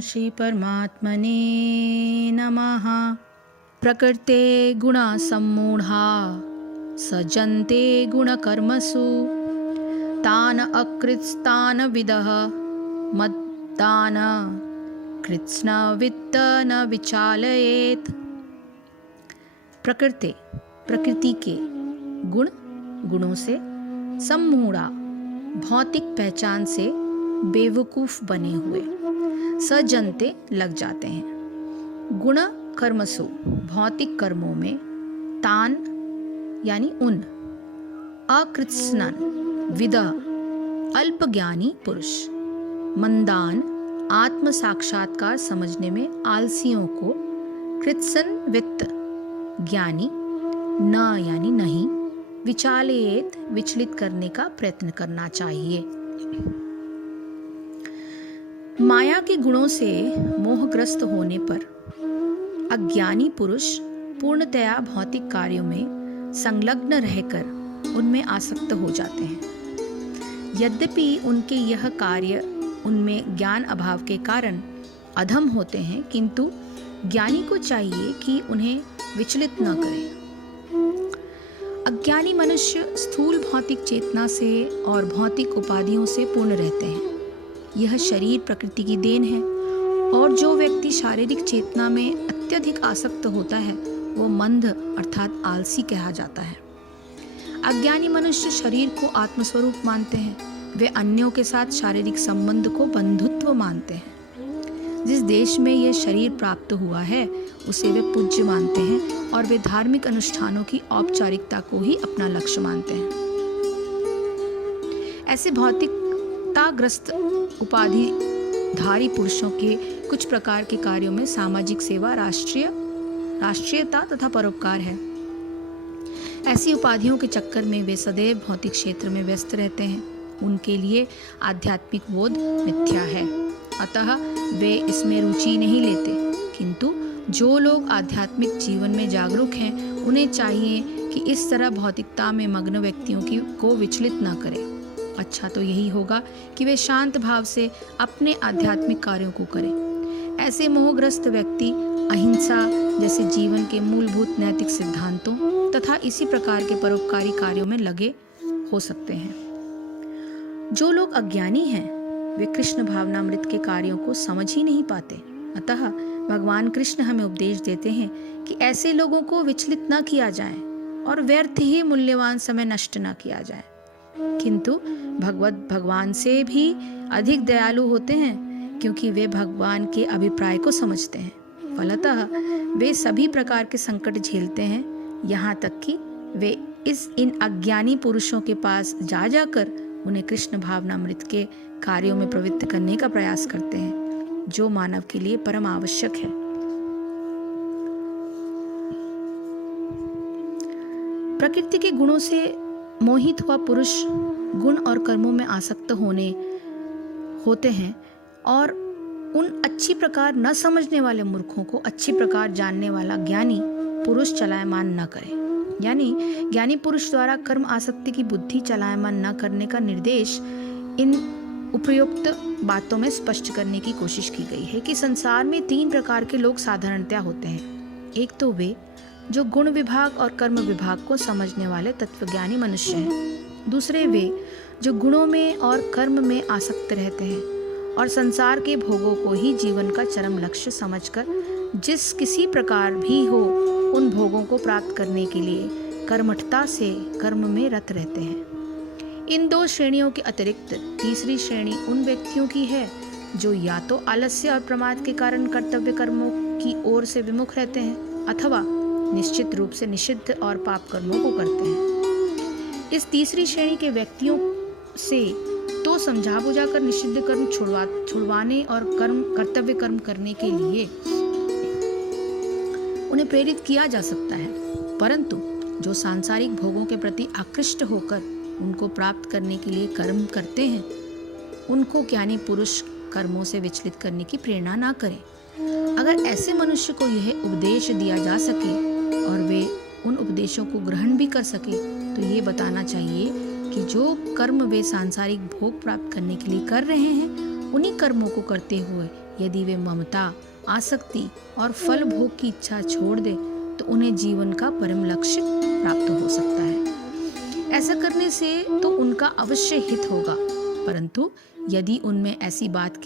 श्री परमात्मने नमः। प्रकृते गुणसम्मूढा सजन्ते गुणकर्मसु तान अकृत्स्तान विदः मद्दान कृत्स्न वित्त न विचालयेत्। प्रकृति प्रकृति के गुण गुणों से सम्मूढ़ा भौतिक पहचान से बेवकूफ बने हुए सजनते लग जाते हैं। गुण कर्मसु भौतिक कर्मों में तान यानी उन अकृत्स्नन विदः अल्पज्ञानी पुरुष मंदान आत्म साक्षात्कार समझने में आलसियों को कृत्सन वित्त ज्ञानी न यानी नहीं विचालयेत विचलित करने का प्रयत्न करना चाहिए। माया के गुणों से मोहग्रस्त होने पर अज्ञानी पुरुष पूर्णतया भौतिक कार्यों में संलग्न रहकर उनमें आसक्त हो जाते हैं। यद्यपि उनके यह कार्य उनमें ज्ञान अभाव के कारण अधम होते हैं, किंतु ज्ञानी को चाहिए कि उन्हें विचलित न करें। अज्ञानी मनुष्य स्थूल भौतिक चेतना से और भौतिक उपाधियों से पूर्ण रहते हैं। यह शरीर प्रकृति की देन है, और जो व्यक्ति शारीरिक चेतना में अत्यधिक आसक्त होता है वो मंद अर्थात आलसी कहा जाता है। अज्ञानी मनुष्य शरीर को आत्मस्वरूप मानते हैं। वे अन्यों के साथ शारीरिक संबंध को बंधुत्व मानते हैं। जिस देश में यह शरीर प्राप्त हुआ है उसे वे पूज्य मानते हैं, और वे धार्मिक अनुष्ठानों की औपचारिकता को ही अपना लक्ष्य मानते हैं। ऐसे भौतिकताग्रस्त उपाधिधारी पुरुषों के कुछ प्रकार के कार्यों में सामाजिक सेवा, राष्ट्रीयता तथा परोपकार है। ऐसी उपाधियों के चक्कर में वे सदैव भौतिक क्षेत्र में व्यस्त रहते हैं। उनके लिए आध्यात्मिक बोध मिथ्या है, अतः वे इसमें रुचि नहीं लेते। किंतु जो लोग आध्यात्मिक जीवन में जागरूक हैं उन्हें चाहिए कि इस तरह भौतिकता में मग्न व्यक्तियों को विचलित न करें। अच्छा तो यही होगा कि वे शांत भाव से अपने आध्यात्मिक कार्यों को करें। ऐसे मोहग्रस्त व्यक्ति अहिंसा जैसे जीवन के मूलभूत नैतिक सिद्धांतों तथा इसी प्रकार के परोपकारी कार्यों में लगे हो सकते हैं। जो लोग अज्ञानी हैं वे कृष्ण भावनामृत के कार्यों को समझ ही नहीं पाते। अतः भगवान कृष्ण हमें उपदेश देते हैं कि ऐसे लोगों को विचलित न किया जाए और व्यर्थ ही मूल्यवान समय नष्ट न किया जाए। किंतु भगवान से भी अधिक दयालु होते हैं, क्योंकि वे भगवान के अभिप्राय को समझते हैं। फलतः वे सभी प्रकार के संकट झेलते हैं, यहाँ तक कि वे इन अज्ञानी पुरुषों के पास जा जाकर उन्हें कृष्ण भावनामृत के कार्यों में प्रवृत्त करने का प्रयास करते हैं, जो मानव के लिए परम आवश्यक है। प्रकृति के गुणों से मोहित हुआ पुरुष गुण और कर्मों में आसक्त होते हैं, और उन अच्छी प्रकार न समझने वाले मूर्खों को अच्छी प्रकार जानने वाला ज्ञानी पुरुष चलायमान न करे। यानी ज्ञानी पुरुष द्वारा कर्म आसक्ति की बुद्धि चलायमान न करने का निर्देश इन उपयुक्त बातों में स्पष्ट करने की कोशिश की गई है कि संसार में 3 प्रकार के लोग साधारणतया होते हैं। एक तो वे जो गुण विभाग और कर्म विभाग को समझने वाले तत्वज्ञानी मनुष्य हैं। दूसरे वे जो गुणों में और कर्म में आसक्त रहते हैं और संसार के भोगों को ही जीवन का चरम लक्ष्य समझकर जिस किसी प्रकार भी हो उन भोगों को प्राप्त करने के लिए कर्मठता से कर्म में रत रहते हैं। इन 2 श्रेणियों के अतिरिक्त तीसरी श्रेणी उन व्यक्तियों की है जो या तो आलस्य और प्रमाद के कारण कर्तव्य कर्मों की ओर से विमुख रहते हैं, अथवा निश्चित रूप से निषिद्ध और पाप कर्मों को करते हैं। इस तीसरी श्रेणी के व्यक्तियों से तो समझा बुझाकर निषिद्ध कर्म छुड़वाने और कर्तव्य कर्म करने के लिए उन्हें प्रेरित किया जा सकता है, परंतु जो सांसारिक भोगों के प्रति आकृष्ट होकर उनको प्राप्त करने के लिए कर्म करते हैं उनको ज्ञानी पुरुष कर्मों से विचलित करने की प्रेरणा ना करें। अगर ऐसे मनुष्य को यह उपदेश दिया जा सके और वे उन उपदेशों को ग्रहण भी कर सके तो ये बताना चाहिए कि जो कर्म वे सांसारिक भोग प्राप्त करने के लिए कर रहे हैं उन्हीं कर्मों को करते हुए यदि वे ममता, आसक्ति और फल भोग की इच्छा छोड़ दे तो उन्हें जीवन का परम लक्ष्य प्राप्त हो सकता है। ऐसा करने से तो उनका अवश्य हित होगा, परंतु यदि उनसे ऐसी बात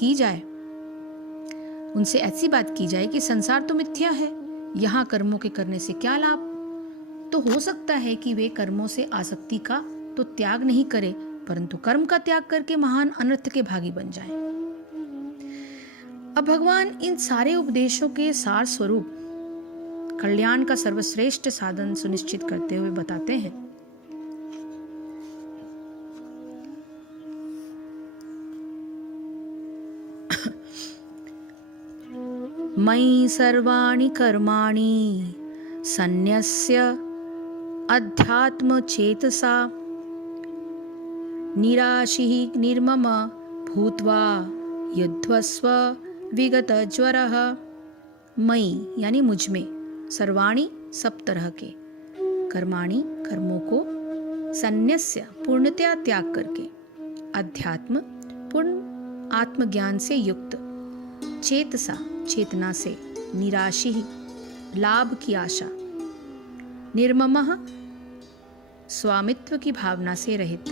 की जाए कि संसार तो मिथ्या है, यहाँ कर्मों के करने से क्या लाभ, तो हो सकता है कि वे कर्मों से आसक्ति का तो त्याग नहीं करे, परंतु कर्म का त्याग करके महान अनर्थ के भागी बन जाएं। अब भगवान इन सारे उपदेशों के सार स्वरूप कल्याण का सर्वश्रेष्ठ साधन सुनिश्चित करते हुए बताते हैं। मयि सर्वाणि कर्माणि सन्न्यस्य अध्यात्म चेतसा निराशिः निर्मम भूत्वा युध्यस्व विगत ज्वरः। मयि यानी मुझ में, सर्वाणि सब तरह के, कर्माणि कर्मों को, सन्न्यस्य पूर्णतया त्याग करके, अध्यात्म पूर्ण आत्मज्ञान से युक्त, चेतसा चेतना से, निराशिः लाभ की आशा, निर्ममः स्वामित्व की भावना से रहित,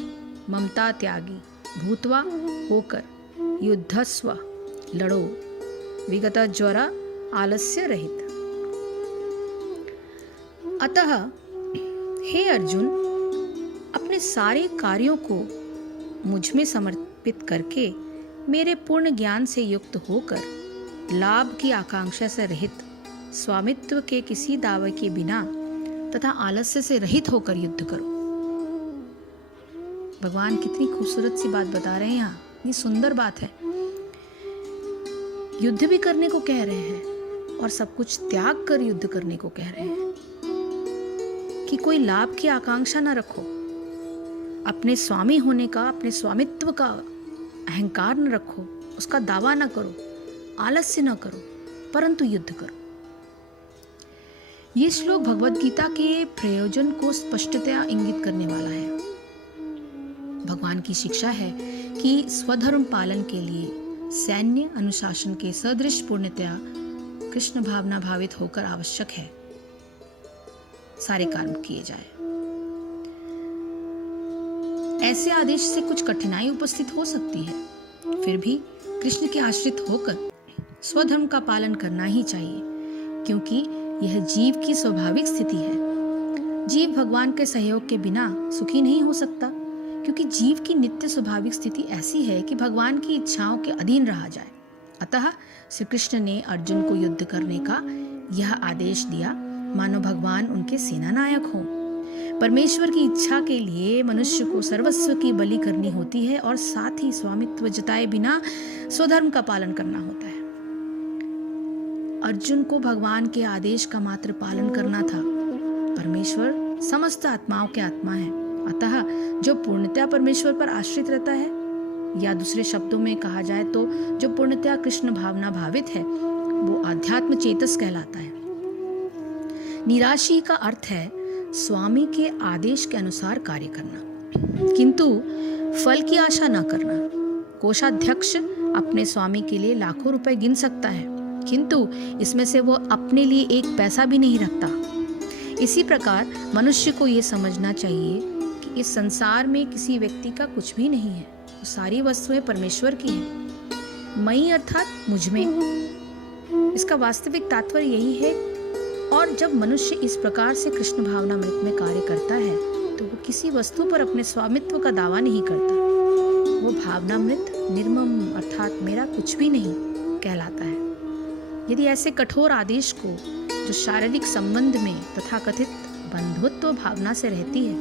ममता त्यागी, भूत्वा होकर, युद्धस्व लड़ो, विगत ज्वरा आलस्य रहित। अतः हे अर्जुन, अपने सारे कार्यों को मुझ में समर्पित करके मेरे पूर्ण ज्ञान से युक्त होकर, लाभ की आकांक्षा से रहित, स्वामित्व के किसी दावे के बिना तथा आलस्य से रहित होकर युद्ध करो। भगवान कितनी खूबसूरत सी बात बता रहे हैं यहाँ, ये सुंदर बात है। युद्ध भी करने को कह रहे हैं और सब कुछ त्याग कर युद्ध करने को कह रहे हैं कि कोई लाभ की आकांक्षा न रखो, अपने स्वामी होने का, अपने स्वामित्व का अहंकार न रखो, उसका दावा न करो, आलस्य न करो, परंतु युद्ध करो। ये श्लोक भगवद गीता के प्रयोजन को स्पष्टतया इंगित करने वाला है। भगवान की शिक्षा है कि स्वधर्म पालन के लिए सैन्य अनुशासन के सदृश पूर्णतया कृष्ण भावना भावित होकर आवश्यक है, सारे कर्म किए जाए। ऐसे आदेश से कुछ कठिनाई उपस्थित हो सकती है, फिर भी कृष्ण के आश्रित होकर स्वधर्म का पालन करना ही चाहिए, क्योंकि यह जीव की स्वाभाविक स्थिति है। जीव भगवान के सहयोग के बिना सुखी नहीं हो सकता, क्योंकि जीव की नित्य स्वाभाविक स्थिति ऐसी है कि भगवान की इच्छाओं के अधीन रहा जाए। अतः श्री कृष्ण ने अर्जुन को युद्ध करने का यह आदेश दिया, मानो भगवान उनके सेनानायक हों। परमेश्वर की इच्छा के लिए मनुष्य को सर्वस्व की बलि करनी होती है और साथ ही स्वामित्व जताए बिना स्वधर्म का पालन करना होता है। अर्जुन को भगवान के आदेश का मात्र पालन करना था। परमेश्वर समस्त आत्माओं के आत्मा है, अतः जो पूर्णतया परमेश्वर पर आश्रित रहता है, या दूसरे शब्दों में कहा जाए तो जो पूर्णतया कृष्ण भावना भावित है, वो आध्यात्म चेतस कहलाता है। निराशी का अर्थ है स्वामी के आदेश के अनुसार कार्य करना, किंतु फल की आशा न करना। कोषाध्यक्ष अपने स्वामी के लिए लाखों रुपए गिन सकता है, किंतु इसमें से वो अपने लिए एक पैसा भी नहीं रखता। इसी प्रकार मनुष्य को ये समझना चाहिए कि इस संसार में किसी व्यक्ति का कुछ भी नहीं है, तो सारी वस्तुएं परमेश्वर की हैं। मई अर्थात मुझ में, इसका वास्तविक तात्पर्य यही है। और जब मनुष्य इस प्रकार से कृष्ण भावनामृत में कार्य करता है तो वो किसी वस्तु पर अपने स्वामित्व का दावा नहीं करता। वो भावनामृत निर्मम अर्थात मेरा कुछ भी नहीं कहलाता है। यदि ऐसे कठोर आदेश को, जो शारीरिक संबंध में तथा कथित बंधुत्व भावना से रहती है,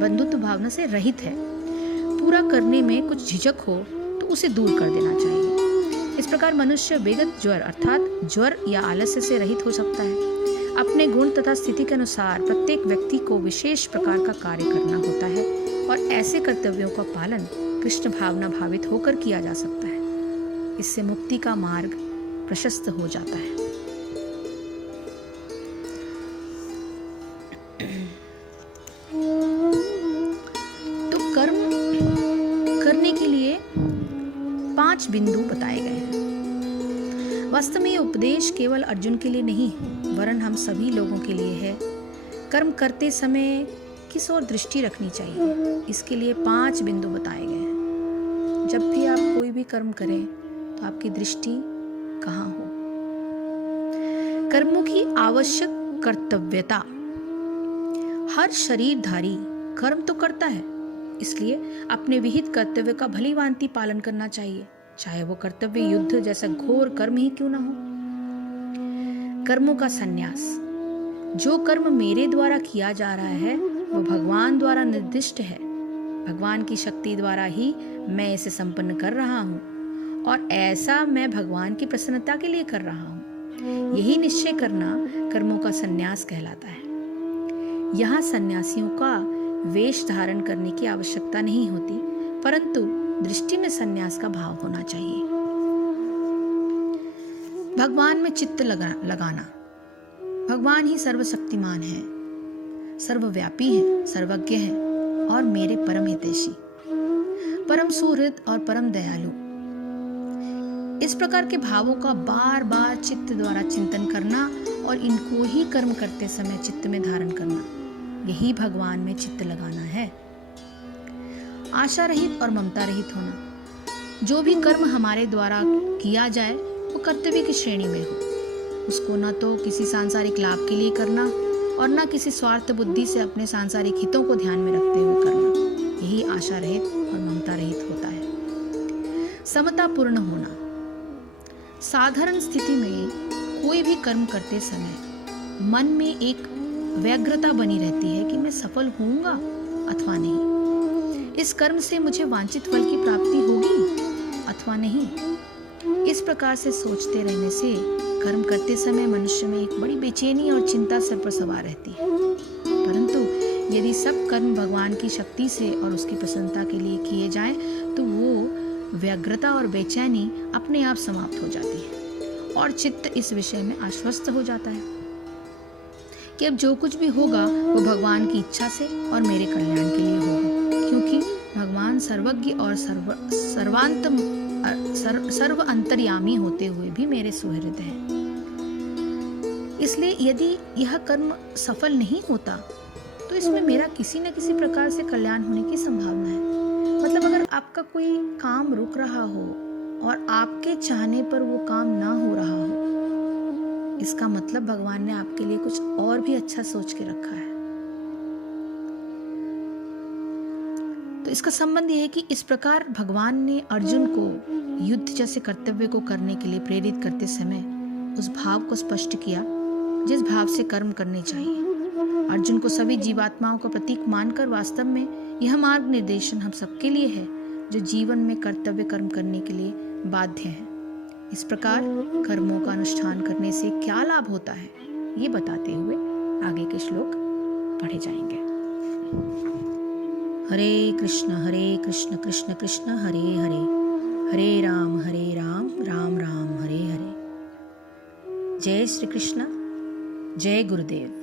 बंधुत्व भावना से रहित है, पूरा करने में कुछ झिझक हो तो उसे दूर कर देना चाहिए। इस प्रकार मनुष्य विगत ज्वर अर्थात ज्वर या आलस्य से रहित हो सकता है। अपने गुण तथा स्थिति के अनुसार प्रत्येक व्यक्ति को विशेष प्रकार का कार्य करना होता है और ऐसे कर्तव्यों का पालन कृष्ण भावना भावित होकर किया जा सकता है। इससे मुक्ति का मार्ग प्रशस्त हो जाता है। तो कर्म करने के लिए 5 बिंदु बताए गए हैं। वास्तव में ये उपदेश केवल अर्जुन के लिए नहीं वरन हम सभी लोगों के लिए है। कर्म करते समय किस ओर दृष्टि रखनी चाहिए, इसके लिए 5 बिंदु बताए गए हैं। जब भी आप कोई भी कर्म करें तो आपकी दृष्टि कहाँ हो। कर्मों की आवश्यक कर्तव्यता। हर शरीरधारी कर्म तो करता है, इसलिए अपने विहित कर्तव्य का भली भांति पालन करना चाहिए, चाहे वो कर्तव्य युद्ध जैसा घोर कर्म ही क्यों ना हो। कर्मों का संन्यास। जो कर्म मेरे द्वारा किया जा रहा है वो भगवान द्वारा निर्दिष्ट है। भगवान की शक्ति द्वारा ही मैं इसे संपन्न कर रहा हूँ और ऐसा मैं भगवान की प्रसन्नता के लिए कर रहा हूँ। यही निश्चय करना कर्मों का संन्यास कहलाता है। यहाँ सन्यासियों का वेश धारण करने की आवश्यकता नहीं होती, परंतु दृष्टि में संन्यास का भाव होना चाहिए। भगवान में चित्त लगाना। भगवान ही सर्वशक्तिमान है, सर्वव्यापी है, सर्वज्ञ है और मेरे परम हितैषी, परम सुहृद और परम दयालु। इस प्रकार के भावों का बार बार चित्त द्वारा चिंतन करना और इनको ही कर्म करते समय चित्त में धारण करना, यही भगवान में चित्त लगाना है। आशा रहित और ममता रहित होना। जो भी कर्म हमारे द्वारा किया जाए वो कर्तव्य की श्रेणी में हो। उसको न तो किसी सांसारिक लाभ के लिए करना और न किसी स्वार्थ बुद्धि से अपने सांसारिक हितों को ध्यान में रखते हुए करना, यही आशा रहित और ममता रहित होता है। समता पूर्ण होना। साधारण स्थिति में कोई भी कर्म करते समय मन में एक व्यग्रता बनी रहती है कि मैं सफल होऊंगा अथवा नहीं, इस कर्म से मुझे वांछित फल की प्राप्ति होगी अथवा नहीं। इस प्रकार से सोचते रहने से कर्म करते समय मनुष्य में एक बड़ी बेचैनी और चिंता सर पर सवार रहती है। परंतु यदि सब कर्म भगवान की शक्ति से और उसकी प्रसन्नता के लिए किए जाएं तो वो व्यग्रता और बेचैनी अपने आप समाप्त हो जाती है और चित्त इस विषय में आश्वस्त हो जाता है कि अब जो कुछ भी होगा वो भगवान की इच्छा से और मेरे कल्याण के लिए होगा, क्योंकि भगवान सर्वज्ञ और सर्व अंतर्यामी होते हुए भी मेरे सुहृद हैं। इसलिए यदि यह कर्म सफल नहीं होता तो इसमें मेरा किसी न किसी प्रकार से कल्याण होने की संभावना है। मतलब अगर आपका कोई काम रुक रहा हो और आपके चाहने पर वो काम ना हो रहा हो, इसका मतलब भगवान ने आपके लिए कुछ और भी अच्छा सोच के रखा है। तो इसका संबंध यह है कि इस प्रकार भगवान ने अर्जुन को युद्ध जैसे कर्तव्य को करने के लिए प्रेरित करते समय उस भाव को स्पष्ट किया जिस भाव से कर्म करने चाहिए। अर्जुन को सभी जीवात्माओं का प्रतीक मानकर वास्तव में यह मार्ग निर्देशन हम सबके लिए है जो जीवन में कर्तव्य कर्म करने के लिए बाध्य हैं। इस प्रकार कर्मों का अनुष्ठान करने से क्या लाभ होता है ये बताते हुए आगे के श्लोक पढ़े जाएंगे। हरे कृष्ण कृष्ण कृष्ण हरे हरे, हरे राम राम राम हरे हरे। जय श्री कृष्ण, जय गुरुदेव।